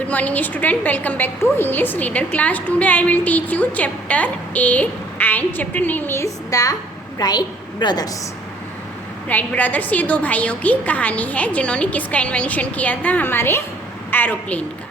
Good morning student, welcome back to English Reader class. Today I will teach you chapter 8 and chapter name is The Wright Brothers. Wright brothers ये दो भाइयों की कहानी है जिन्होंने किसका इन्वेंशन किया था, हमारे एरोप्लेन का।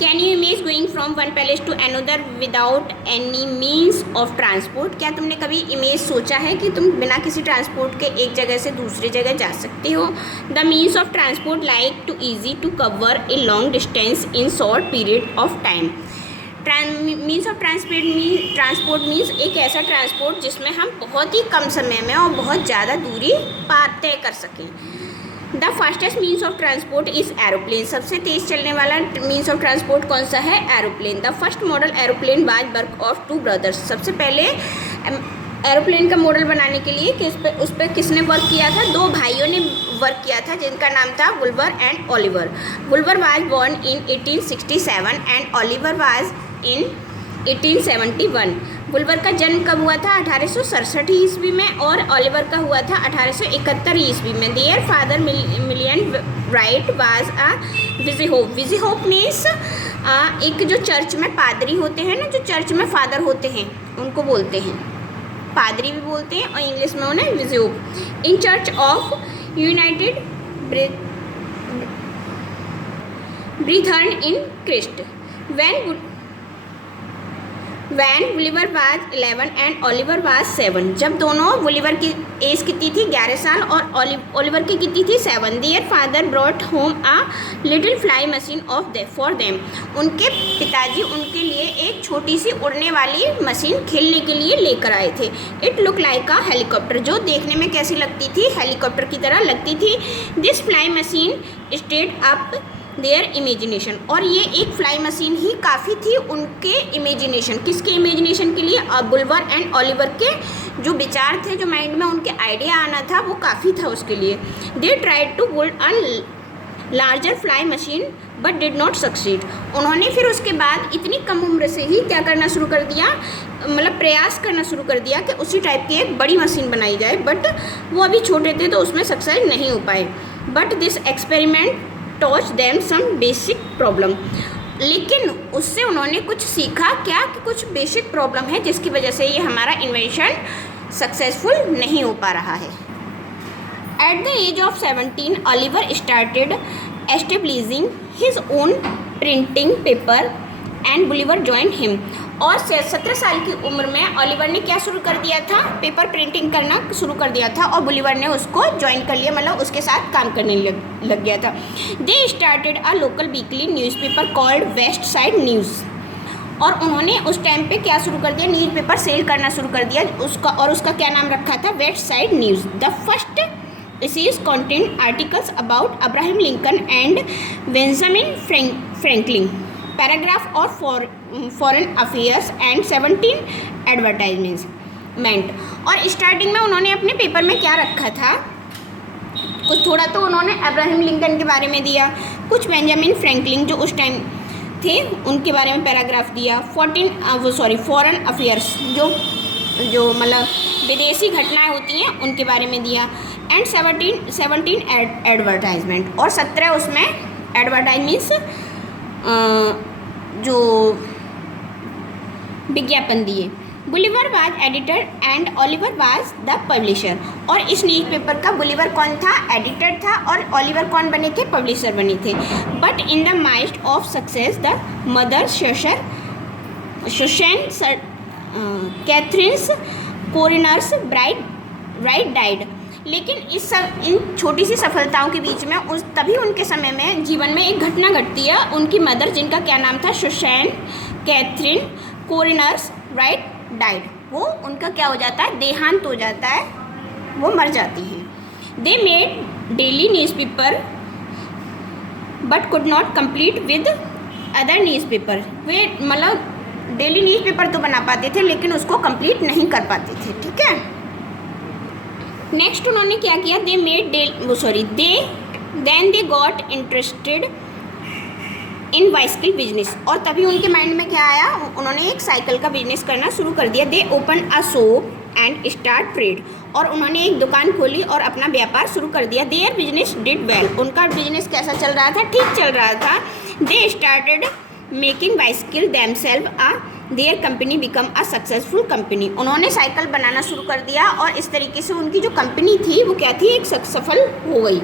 Can you image going from one palace to another without any means of transport. क्या तुमने कभी इमेज सोचा है कि तुम बिना किसी ट्रांसपोर्ट के एक जगह से दूसरी जगह जा सकते हो। The means of transport like to easy to cover a long distance in short period of time. Means of transport means एक ऐसा ट्रांसपोर्ट जिसमें हम बहुत ही कम समय में और बहुत ज़्यादा दूरी पार तय कर सकें। The fastest means of transport is aeroplane. सबसे तेज़ चलने वाला मीन्स ऑफ ट्रांसपोर्ट कौन सा है, aeroplane. The first model aeroplane was work of two brothers. सबसे पहले एरोप्लेन का मॉडल बनाने के लिए उस पर किसने वर्क किया था, दो भाइयों ने वर्क किया था जिनका नाम था vulvar and Oliver. Vulvar was born in 1867 and Orville was in 1871। Vulvar का जन्म कब हुआ था, 1867 ईस्वी में, और ओलिवर का हुआ था 1871 ईस्वी में। Their father Milton Wright was a bishop. Bishop means एक जो चर्च में पादरी होते हैं ना, जो चर्च में फादर होते हैं उनको बोलते हैं पादरी भी बोलते हैं, और इंग्लिश में उन्हें bishop. In church of United Brethren in Christ. When वुलिवर वाज 11 एंड ओलिवर वाज 7। जब दोनों, वुलिवर की एज कितनी थी, 11 साल, और ओलिवर की कितनी थी, 7। Their father brought home uh little fly machine for them. उनके पिताजी उनके लिए एक छोटी सी उड़ने वाली मशीन खेलने के लिए लेकर आए थे। It look like a helicopter, जो देखने में कैसी लगती थी, हेलीकॉप्टर की तरह लगती थी। This fly machine stayed up their imagination. और ये एक फ्लाई मशीन ही काफ़ी थी उनके इमेजिनेशन। किसके इमेजिनेशन के लिए, वुल्वर एंड ओलिवर के जो विचार थे, जो माइंड में उनके आइडिया आना था, वो काफ़ी था उसके लिए। They tried to build a larger fly machine but did not succeed. उन्होंने फिर उसके बाद इतनी कम उम्र से ही क्या करना शुरू कर दिया, मतलब प्रयास करना शुरू कर दिया कि उसी टाइप की एक बड़ी मशीन बनाई जाए, बट वो अभी छोटे थे तो उसमें सक्सेस नहीं हो पाए। But this experiment taught them some basic problem. लेकिन उससे उन्होंने कुछ सीखा, क्या कि कुछ बेसिक प्रॉब्लम है जिसकी वजह से ये हमारा इन्वेंशन सक्सेसफुल नहीं हो पा रहा है। At the age of 17 Orville started establishing his own printing paper and वुलिवर जॉइंड हिम। और 17 साल की उम्र में ओलिवर ने क्या शुरू कर दिया था, पेपर प्रिंटिंग करना शुरू कर दिया था, और वुलिवर ने उसको ज्वाइन कर लिया, मतलब उसके साथ काम करने लग गया था। They started a local weekly newspaper called west side news. और उन्होंने उस टाइम पे क्या शुरू कर दिया, न्यूज़पेपर सेल करना शुरू कर दिया उसका, और उसका क्या नाम रखा था, west side news. The first issues contained articles about Abraham Lincoln and Benjamin Franklin, paragraph or foreign affairs and 17 advertisements। और स्टार्टिंग में उन्होंने अपने पेपर में क्या रखा था, कुछ थोड़ा तो उन्होंने अब्राहम लिंकन के बारे में दिया, कुछ बेंजामिन फ्रैंकलिन जो उस टाइम थे उनके बारे में पैराग्राफ दिया, फॉरेन अफेयर्स जो मतलब विदेशी घटनाएं होती हैं उनके बारे में दिया, एंड 17 एडवर्टाइजमेंट। और 17 उसमें एडवर्टाइजमेंट्स जो विज्ञापन दिए। वुलिवर was editor and Orville was the publisher. और इस न्यूज़पेपर का वुलिवर कौन था, एडिटर था, और ओलिवर कौन बने थे, पब्लिशर बने थे। But in the midst of success the mother Susan Catherine's Koerner's Wright died. लेकिन इन छोटी सी सफलताओं के बीच में तभी उनके समय में जीवन में एक घटना घटती है। उनकी मदर, जिनका क्या नाम था, शोशैन कैथरीन कोरिनर्स राइट डाइड, वो उनका क्या हो जाता है, देहांत हो जाता है, वो मर जाती हैं। They made daily newspaper but could not complete with other newspaper. वे मतलब डेली न्यूज़पेपर तो बना पाते थे लेकिन उसको कंप्लीट नहीं कर पाते थे, ठीक है। नेक्स्ट उन्होंने क्या किया, then they got interested in bicycle business. और तभी उनके माइंड में क्या आया, उन्होंने एक साइकिल का बिजनेस करना शुरू कर दिया। दे open a shop and start trade. और उन्होंने एक दुकान खोली और अपना व्यापार शुरू कर दिया। देयर बिजनेस डिड वेल, उनका बिजनेस कैसा चल रहा था? ठीक चल रहा था। They started making bicycle themselves their company become a successful company, उन्होंने साइकिल बनाना शुरू कर दिया और इस तरीके से उनकी जो कंपनी थी वो क्या थी? एक सफल हो गई।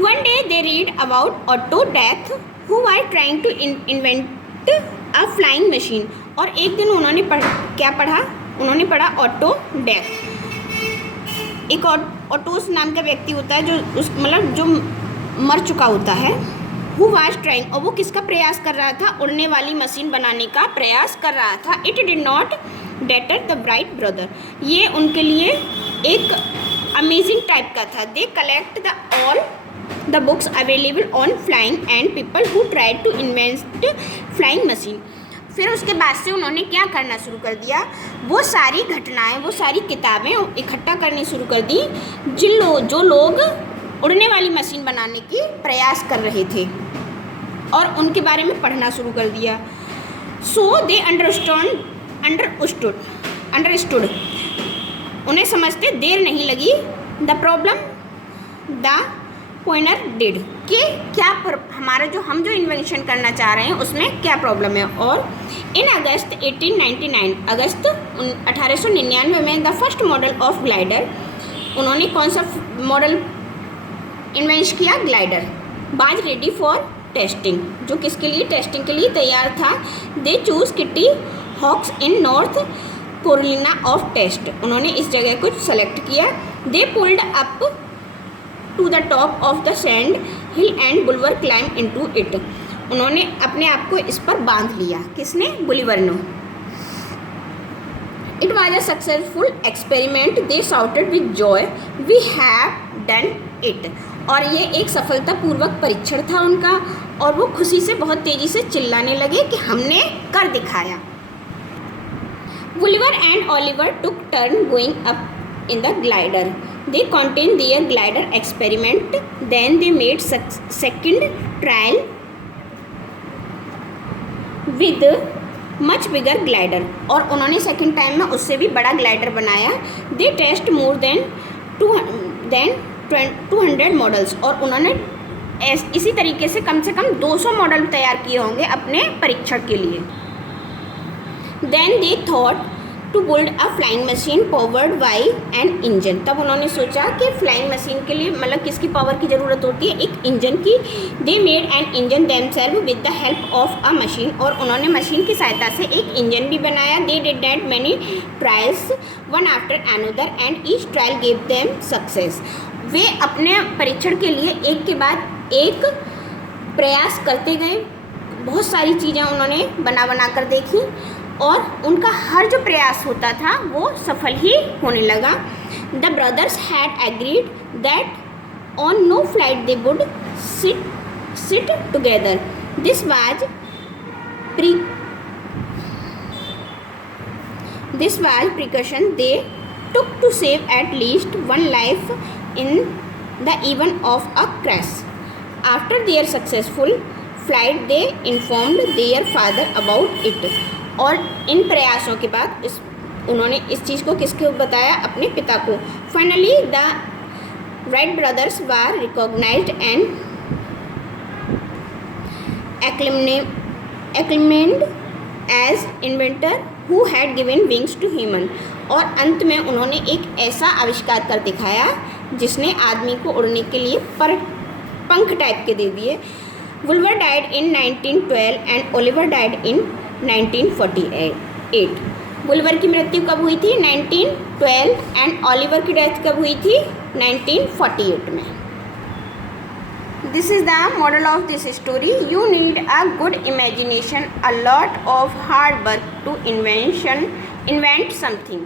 One day they read about Otto Death who were trying to invent a flying machine, और एक दिन उन्होंने क्या पढ़ा? उन्होंने पढ़ा ऑटो डेथ। एक ऑटोस नाम का व्यक्ति होता है जो उस मतलब जो मर चुका होता है। Who was trying, और वो किसका प्रयास कर रहा था? उड़ने वाली मशीन बनाने का प्रयास कर रहा था। It did not deter the Wright brother, ये उनके लिए एक अमेजिंग टाइप का था। They collect all the books available on flying and people who tried to invent flying machine। फिर उसके बाद से उन्होंने क्या करना शुरू कर दिया? वो सारी घटनाएं, वो सारी किताबें इकट्ठा करनी शुरू कर दी जो लोग उड़ने वाली मशीन बनाने की प्रयास कर रहे थे और उनके बारे में पढ़ना शुरू कर दिया। सो दे अंडरस्टूड, उन्हें समझते देर नहीं लगी। द प्रॉब्लम द पोइनर डिड, कि क्या हमारा हम जो इन्वेंशन करना चाह रहे हैं उसमें क्या प्रॉब्लम है। और इन अगस्त 1899, अगस्त 1899 में the first model of glider, उन्होंने कौन सा मॉडल इन्वेंट किया? Glider. Was ready for testing, जो किसके लिए? टेस्टिंग के लिए तैयार था। They chose Kitty Hawks in North Carolina of test, उन्होंने इस जगह को सेलेक्ट किया। They pulled up to the top of the sand hill and Wilbur climb into it, उन्होंने अपने आप को इस पर बांध लिया। किसने? बुलिवर ने। It was a successful experiment, they shouted with joy we have done it, और ये एक सफलतापूर्वक परीक्षण था उनका और वो खुशी से बहुत तेज़ी से चिल्लाने लगे कि हमने कर दिखाया। Gulliver and Oliver took turn going up in the glider. They continued their glider experiment. Then they made second trial with much bigger glider. और उन्होंने सेकेंड टाइम में उससे भी बड़ा ग्लाइडर बनाया। They test more than 200 models, और उन्होंने इसी तरीके से कम 200 मॉडल तैयार किए होंगे अपने परीक्षण के लिए। Then they thought to build a flying machine powered by an engine, तब उन्होंने सोचा कि फ्लाइंग मशीन के लिए मतलब किसकी पावर की ज़रूरत होती है? एक इंजन की। They made an engine themselves with the help of a machine, और उन्होंने मशीन की सहायता से एक इंजन भी बनाया। They did that many trials one after another and each trial gave them success. वे अपने परीक्षण के लिए एक के बाद एक प्रयास करते गए, बहुत सारी चीज़ें उन्होंने बना कर देखी और उनका हर जो प्रयास होता था वो सफल ही होने लगा। The brothers had agreed that on no flight they would sit together. This was precaution they took to save at least one life in the event of a crash. After their successful flight they informed their father about it, और इन proyaasों के बाद उन्होंने इस चीज़ को किसको बताया? अपने पिता को। Finally the Wright brothers were recognised and acclaimed as inventor who had given wings to human, और अंत में उन्होंने एक ऐसा आविष्कार कर दिखाया जिसने आदमी को उड़ने के लिए पंख टाइप के दे दिए। Vulvar died in 1912 and Oliver died in 1948। Vulvar की मृत्यु कब हुई थी? 1912, एंड ओलिवर की डेथ कब हुई थी? 1948 में। This is the model of this story. You need a good imagination, a lot of hard work to invent something.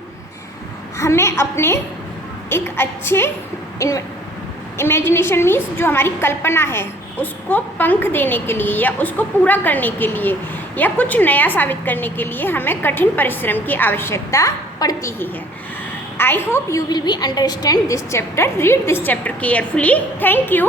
हमें अपने एक अच्छे इमेजिनेशन मीन्स जो हमारी कल्पना है उसको पंख देने के लिए या उसको पूरा करने के लिए या कुछ नया साबित करने के लिए हमें कठिन परिश्रम की आवश्यकता पड़ती ही है। I hope you will be understand this chapter. Read this chapter carefully. Thank you.